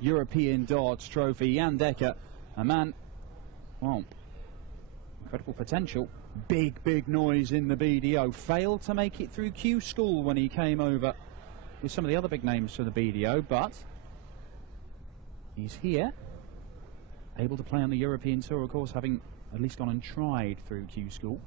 European Darts Trophy. Jan Dekker, a man, well, incredible potential. Big noise in the BDO. Failed to make it through Q School when he came over with some of the other big names for the BDO, but he's here, able to play on the European Tour, of course, having at least gone and tried through Q School.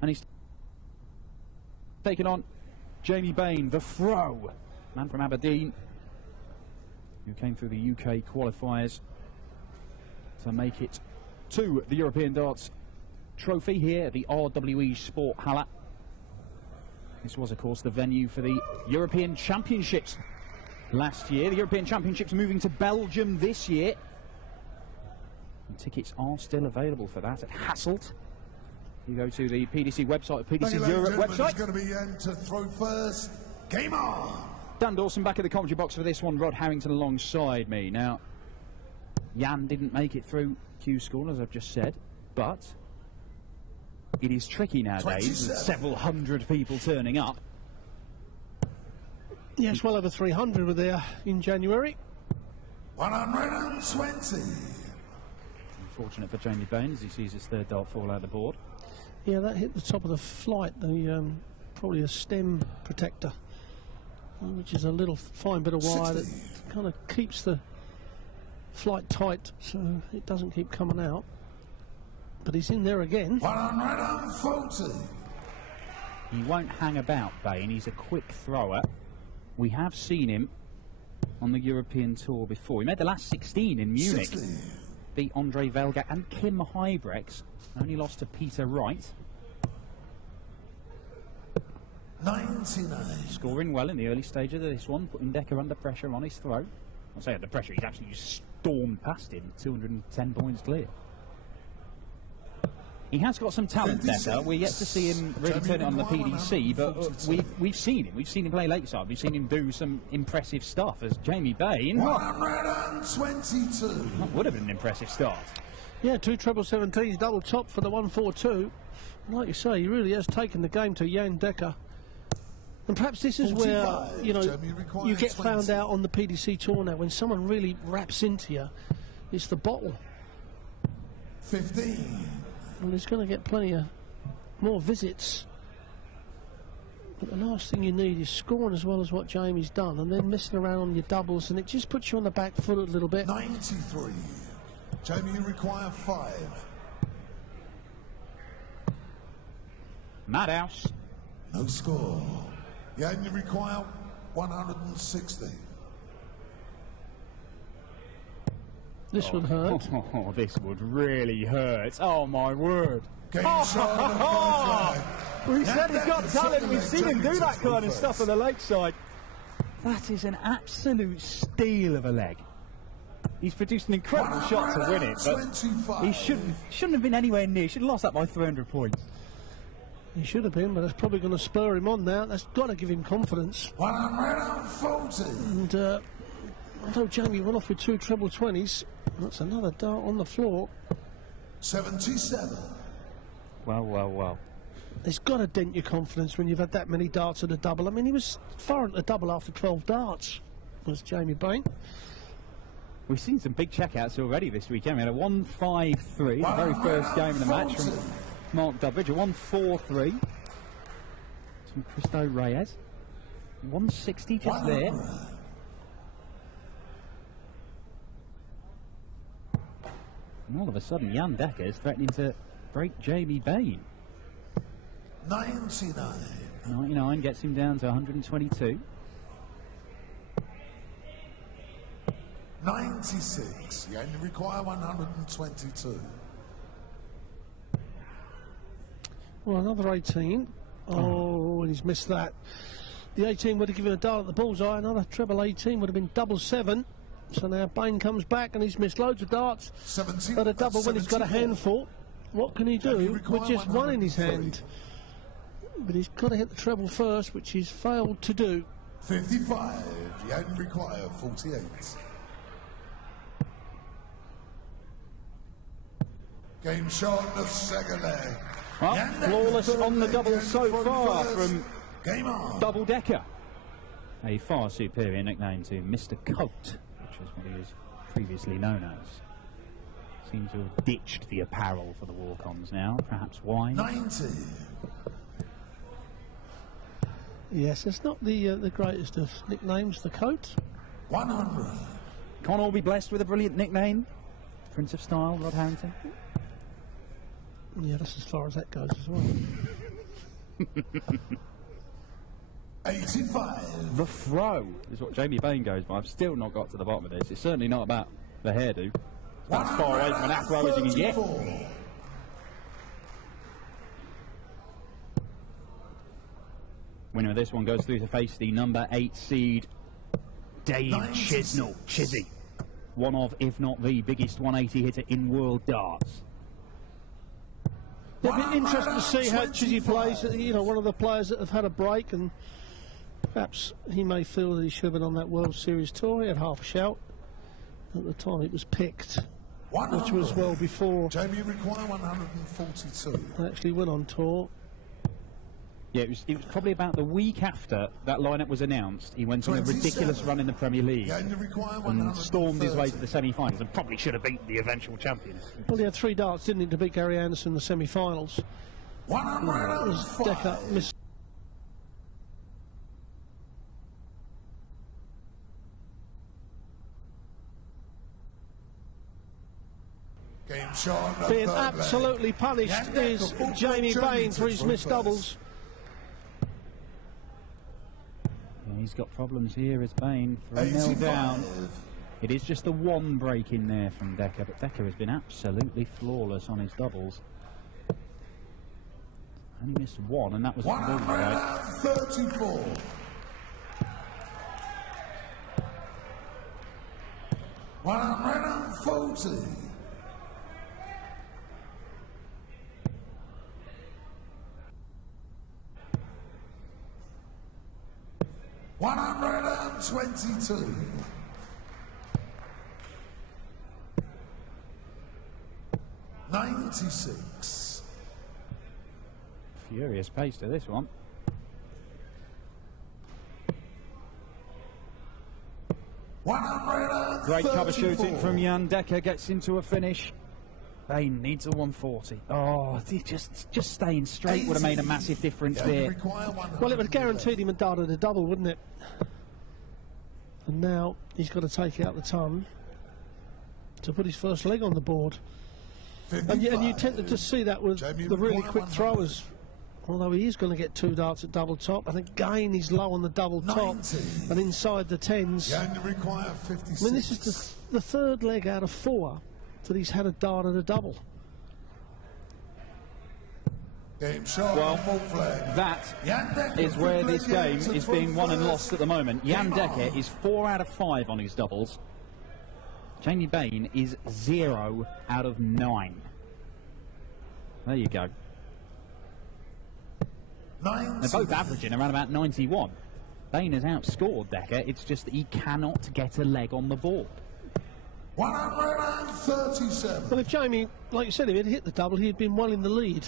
And he's taken on Jamie Bain, the Fro, man from Aberdeen, who came through the UK qualifiers to make it to the European Darts Trophy here at the RWE Sport Halle. This was, of course, the venue for the European Championships last year. The European Championships moving to Belgium this year. And tickets are still available for that at Hasselt. You go to the PDC website, the PDC Europe website. It's going to be Jan to throw first. Game on! Dan Dawson back at the commentary box for this one. Rod Harrington alongside me. Now, Jan didn't make it through Q School, as I've just said, but it is tricky nowadays with several hundred people turning up. Yes, well over 300 were there in January. 120. Unfortunate for Jamie Bain as he sees his third dart fall out of the board. Yeah, that hit the top of the flight, the probably a stem protector, which is a little fine bit of wire 60. that kind of keeps the flight tight so it doesn't keep coming out. But he's in there again. 140. He won't hang about, Bain. He's a quick thrower. We have seen him on the European Tour before. He made the last 16 in Munich. 60. Beat Andre Velga and Kim Huybrechts. Only lost to Peter Wright. 99. Scoring well in the early stages of this one, putting Dekker under pressure on his throw. I say under pressure, he's actually stormed past him, 210 points clear. He has got some talent, Dekker. We're yet to see him really turn it on the PDC, but we've seen him. We've seen him play Lakeside. We've seen him do some impressive stuff as Jamie Bain. 122. That would have been an impressive start. Yeah, 2 treble 17s, double top for the 142. Like you say, he really has taken the game to Jan Dekker. And perhaps this is 45, where, you know, you get 20. found out on the PDC tour now. When someone really raps into you, it's the bottle. 15. And he's going to get plenty of more visits. But the last thing you need is scoring as well as what Jamie's done, and then messing around on your doubles, and it just puts you on the back foot a little bit. 93. Jamie, you require 5. Madhouse. No score. Jan, you require 160. This would hurt. Oh, this would really hurt. Oh, my word. Game shot. We said he's got talent. We've seen him do that kind of stuff on the Lakeside. That is an absolute steal of a leg. He's produced an incredible shot to win it, but he shouldn't have been anywhere near. Should have lost that by 300 points. He should have been, but that's probably going to spur him on now. That's got to give him confidence. 140. And although Jamie went off with 2 treble 20s, that's another dart on the floor. 77. Well. It's got to dent your confidence when you've had that many darts at a double. I mean, he was far at a double after 12 darts, was Jamie Bain. We've seen some big checkouts already this weekend. We had a 1-5-3, the very first game of the match from Mark Durbridge, a 1-4-3 from Cristo Reyes. 160 just there. And all of a sudden, Jan Dekker is threatening to break Jamie Bain. 99. 99 gets him down to 122. 96. You only require 122. Well, another 18. Oh, and he's missed that. The 18 would have given a dart at the bullseye. Another treble 18 would have been double 7. So now Bain comes back and he's missed loads of darts. 17, but a double when he's got a 74. handful. What can he do with just one in his hand? But he's got to hit the treble first, which he's failed to do. 55. You only require 48. Game shot on the second leg. Well, flawless on the double so far from Game on. Double Dekker. A far superior nickname to Mr. Coat, as what he is previously known as. Seems to have ditched the apparel for the walk-ons now. Perhaps why? 90. Yes, it's not the greatest of nicknames, the coat. 100. Can't all be blessed with a brilliant nickname. Prince of Style, Rod Harrington. Yeah, that's as far as that goes as well. 85. The throw is what Jamie Bain goes by. I've still not got to the bottom of this. It's certainly not about the hairdo. It's about as far away from an afro as you can get. Winner of this one goes through to face the number 8 seed, Dave Chisnell. Chizzy. One of, if not the biggest 180 hitter in world darts. It'll be interesting to see how Chizzy plays. You know, one of the players that have had a break, and perhaps he may feel that he should have been on that World Series tour. He had half a shout at the time it was picked, which was well before Jamie require 142. he actually went on tour. Yeah, it was probably about the week after that lineup was announced. He went on a ridiculous run in the Premier League and stormed his way to the semi-finals and probably should have beaten the eventual champion. Well, he had 3 darts, didn't he, to beat Gary Anderson in the semi-finals. 105. Dekker missed. Game shot. Being absolutely punished is Jamie Bain for his missed doubles. Yeah, he's got problems here as Bain for a 0 down. It is just the one break in there from Dekker, but Dekker has been absolutely flawless on his doubles. Only missed one, and that was at the ball right. 134. $140. 122. $96. Furious pace to this one. Great cover shooting from Jan Dekker, gets into a finish. Bain needs a 140. Oh, just staying straight would have made a massive difference there. Well, it would have guaranteed him a dart and a double, wouldn't it? And now he's got to take out the ton to put his first leg on the board. And you tend to see that with the really quick throwers. Although he is going to get 2 darts at double top, and again he's low on the double top and inside the tens. I mean, this is the 3rd leg out of 4 that he's had a dart and a double. Well, that is where this game is being won and lost at the moment. Jan Dekker is 4 out of 5 on his doubles. Jamie Bain is 0 out of 9. There you go. They're both averaging around about 91. Bain has outscored Dekker. It's just that he cannot get a leg on the board. 137. Well, if Jamie, like you said, if he'd hit the double, he'd been well in the lead.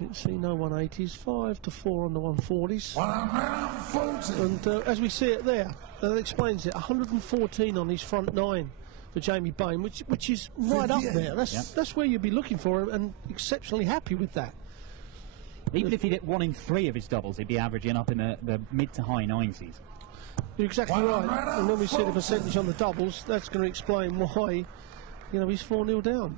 You can see no 180s, 5 to 4 on the 140s. 140. And as we see it there, that explains it. 114 on his front 9 for Jamie Bain, which is right up there. That's where you'd be looking for him, and exceptionally happy with that. Even if he'd hit 1 in 3 of his doubles, he'd be averaging up in the mid to high 90s. You're exactly right. And when we see the percentage on the doubles, that's going to explain why, you know, he's 4-0 down.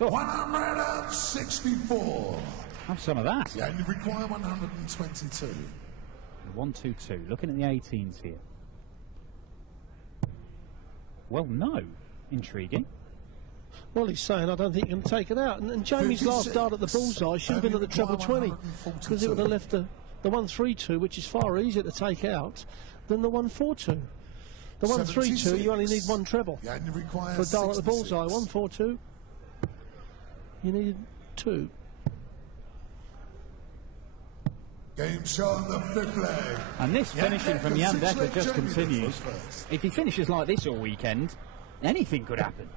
Oh. 164. Have some of that. Yeah, you require 122. 1-2-2. Looking at the 18s here. Well, no. Intriguing. Well, he's saying, I don't think you can take it out. And Jamie's last dart at the bullseye should have been at the treble 20, because it would have left the 1-3-2, which is far easier to take out than the 1-4-2. The 1-3-2, you only need 1 treble. Yeah, and you require for a dart at the bullseye. 1-4-2, you need 2. Game shot on the 5th leg. And this finishing from Jan Dekker just continues. If he finishes like this all weekend, anything could happen.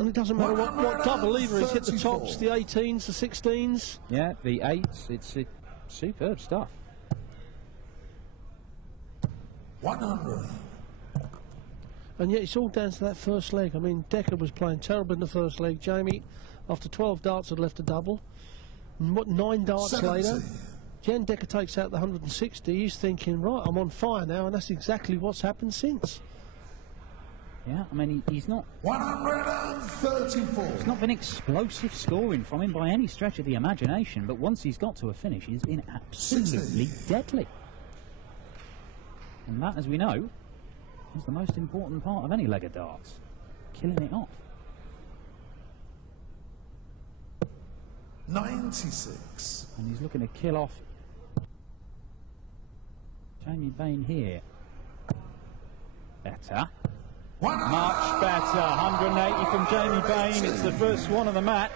And it doesn't matter what double either. He's hit the tops, the 18s, the 16s. Yeah, the 8s. It's superb stuff. 100. And yet it's all down to that first leg. I mean, Dekker was playing terrible in the first leg. Jamie, after 12 darts, had left a double. And what, 9 darts 70. later, Jan Dekker takes out the 160. He's thinking, right, I'm on fire now, and that's exactly what's happened since. Yeah, I mean, he's not... 134. It's not been explosive scoring from him by any stretch of the imagination, but once he's got to a finish, he's been absolutely 60. deadly. And that, as we know, is the most important part of any leg of darts. Killing it off. 96. And he's looking to kill off Jamie Bain here. Better. Much better. 180 from Jamie Bain. It's the first one of the match.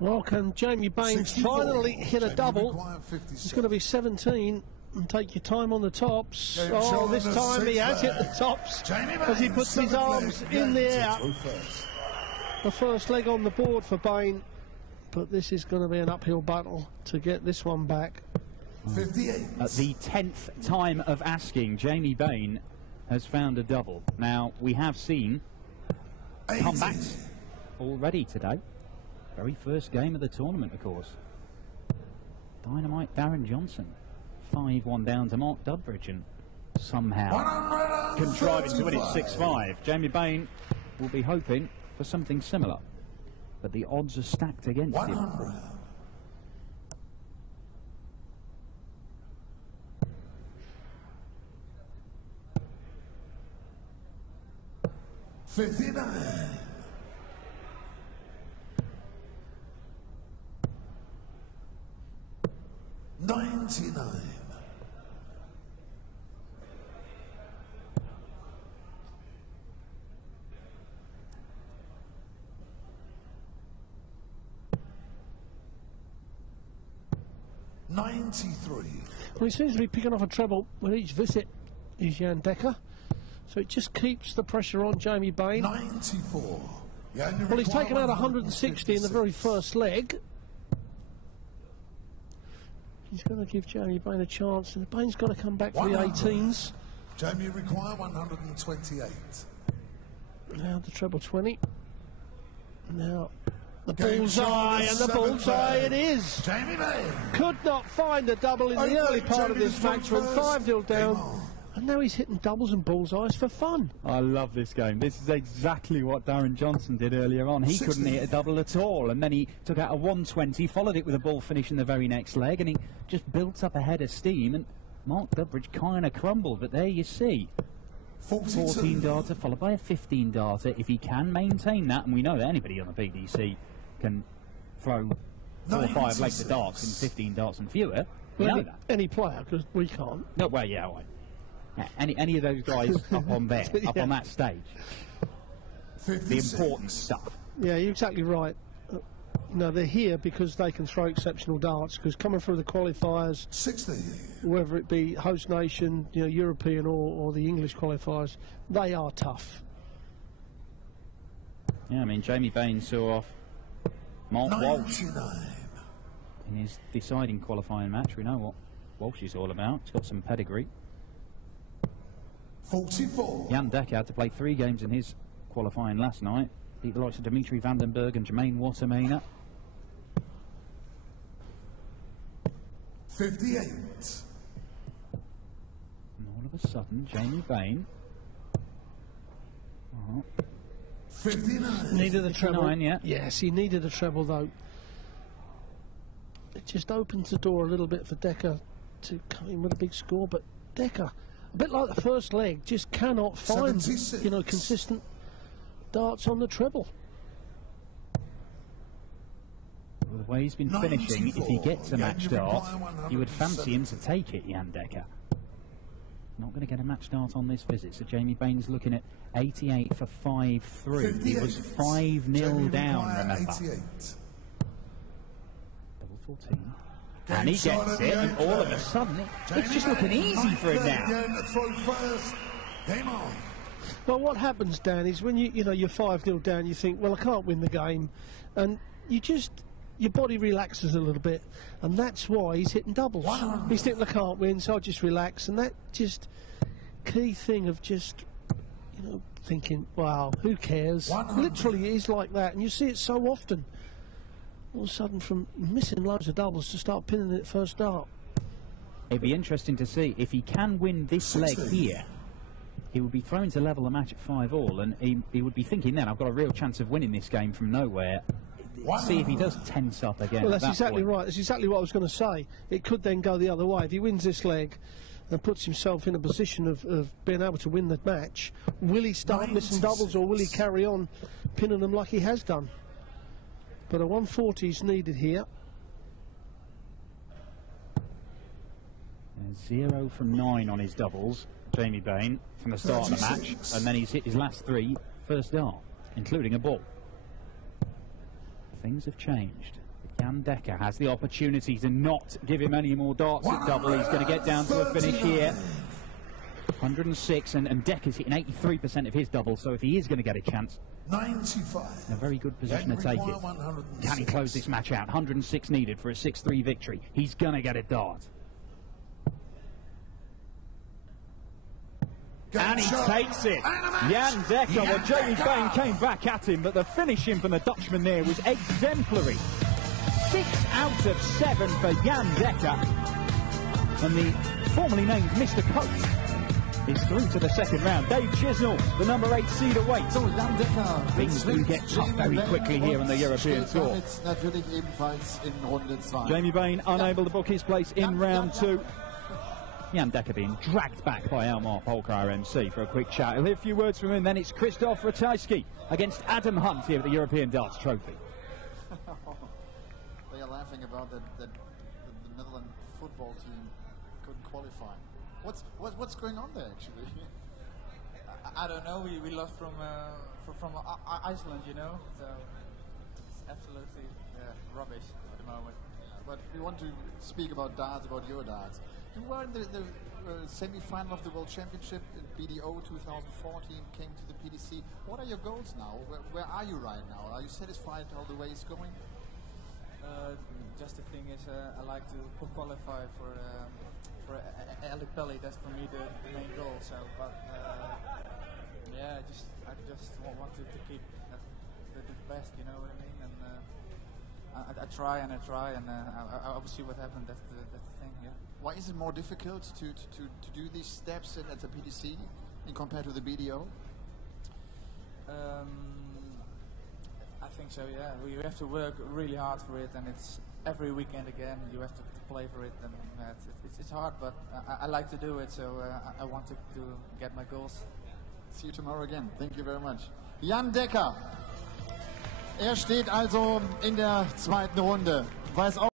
Well, can Jamie Bain 64. finally hit a Jamie double? required 56. It's going to be 17 and take your time on the tops. Yeah, Oh, Sean this on the time he has sixth hit the tops Jamie as he Bain, puts his 7th arms leg. in the Yeah, air. through first. The first leg on the board for Bain, but this is going to be an uphill battle to get this one back. 58. At the 10th time of asking, Jamie Bain has found a double. Now, we have seen 80. comebacks already today. Very first game of the tournament, of course. Dynamite Darren Johnson, 5-1 down to Mark Dudbridge, and somehow contriving to win it 6-5. Jamie Bain will be hoping for something similar, but the odds are stacked against him. 100. 59. 99. 93. Well, he seems to be picking off a treble with each visit, is Jan Dekker. So it just keeps the pressure on Jamie Bain. 94. Well, he's taken out 160 in the very first leg. He's going to give Jamie Bain a chance, and Bain's got to come back for the 18s. Jamie require 128. Now the treble 20. Now the Game bullseye, and the 7th bullseye leg. it is. Jamie Bain. Could not find a double in the early part of this match from 5-0 down. And now he's hitting doubles and bullseyes for fun. I love this game. This is exactly what Darren Johnson did earlier on. He 60. couldn't hit a double at all, and then he took out a 120, followed it with a ball finish in the very next leg, and he just built up a head of steam, and Mark Dudbridge kind of crumbled, but there you see. 14 darter followed by a 15 darter. If he can maintain that, and we know that anybody on the BDC can throw 4 or 5 legs of darts in 15 darts and fewer, we know that. Any player, because we can't. No, well, yeah, all right. Any of those guys up on there, up on that stage, 56. the important stuff. Yeah, you're exactly right. No, they're here because they can throw exceptional darts, because coming through the qualifiers, 60. whether it be host nation, you know, European or the English qualifiers, they are tough. Yeah, I mean, Jamie Bain saw off Mark Walsh 99. in his deciding qualifying match. We know what Walsh is all about. He's got some pedigree. 44. Jan Dekker had to play 3 games in his qualifying last night. Beat the likes of Dimitri Vandenberg and Jermaine Watermainer. 58. And all of a sudden, Jamie Bain 59. Needed a treble. 59, yeah. Yes, he needed a treble, though. It just opens the door a little bit for Dekker to come in with a big score, but Dekker, a bit like the first leg, just cannot find 76. you know, consistent darts on the treble. Well, the way he's been finishing, if he gets a match dart, you would fancy him to take it, Jan Dekker. Not going to get a match dart on this visit, so Jamie Bain's looking at 88 for 5-3. He was 5-0 down, remember. 88. Double 14. And he gets it, and all of a sudden, it's just looking easy for him now. Throw first. Game on. Well, what happens, Dan, is when you know you're 5-0 down, you think, well, I can't win the game, and your body relaxes a little bit, and that's why he's hitting doubles. He's thinking, I can't win, so I'll just relax, and that just key thing of just, you know, thinking, wow, who cares? Literally, it is like that, and you see it so often. All of a sudden, from missing loads of doubles to start pinning it first dart. It'd be interesting to see if he can win this leg here. He would be thrown to level the match at 5-all, and he would be thinking then, I've got a real chance of winning this game from nowhere. See if he does tense up again. Well, that's exactly right. That's exactly what I was going to say. It could then go the other way. If he wins this leg and puts himself in a position of being able to win the match, will he start missing doubles, or will he carry on pinning them like he has done? But a 140 is needed here. 0 from 9 on his doubles, Jamie Bain, from the start of the match, and then he's hit his last 3 first dart, including a ball. Things have changed. Jan Dekker has the opportunity to not give him any more darts at double. He's going to get down to a finish here. 106, and Dekker's hitting 83% of his double, so if he is going to get a chance, 95. in a very good position to take it. Can he close this match out? 106 needed for a 6-3 victory. He's going to get a dart. And he takes it. Jan Dekker, well, Jamie Bain came back at him, but the finishing from the Dutchman there was exemplary. 6 out of 7 for Jan Dekker. And the formerly named Mr. Coat is through to the second round. Dave Chisnell, the number 8 seed awaits. Things do get tough very quickly here on the European Tour. Jamie Bain unable to book his place in round 2. Jan Dekker being dragged back by Elmar Polka, our MC, for a quick chat. He'll hear a few words from him, then it's Christoph Ratajski against Adam Hunt here at the European Darts Trophy. They are laughing about that the Netherlands football team couldn't qualify. What's going on there, actually? I don't know. We lost from Iceland, you know. So it's absolutely rubbish at the moment. But we want to speak about darts, about your darts. You were in the semi-final of the World Championship in BDO 2014, came to the PDC. What are your goals now? Where are you right now? Are you satisfied how the way is going? Just the thing is, I like to qualify for Alec Pelly. That's for me the main goal. So, but yeah, I just want to keep the best. You know what I mean? And I try and I will see what happens. That's the thing. Yeah. Why is it more difficult to do these steps at the PDC compared to the BDO? I think so, yeah. We have to work really hard for it, and it's every weekend again. You have to play for it, and it's hard, but I like to do it, so I want to get my goals. See you tomorrow again. Thank you very much. Jan Dekker. Steht also in der zweiten Runde. Weiß auch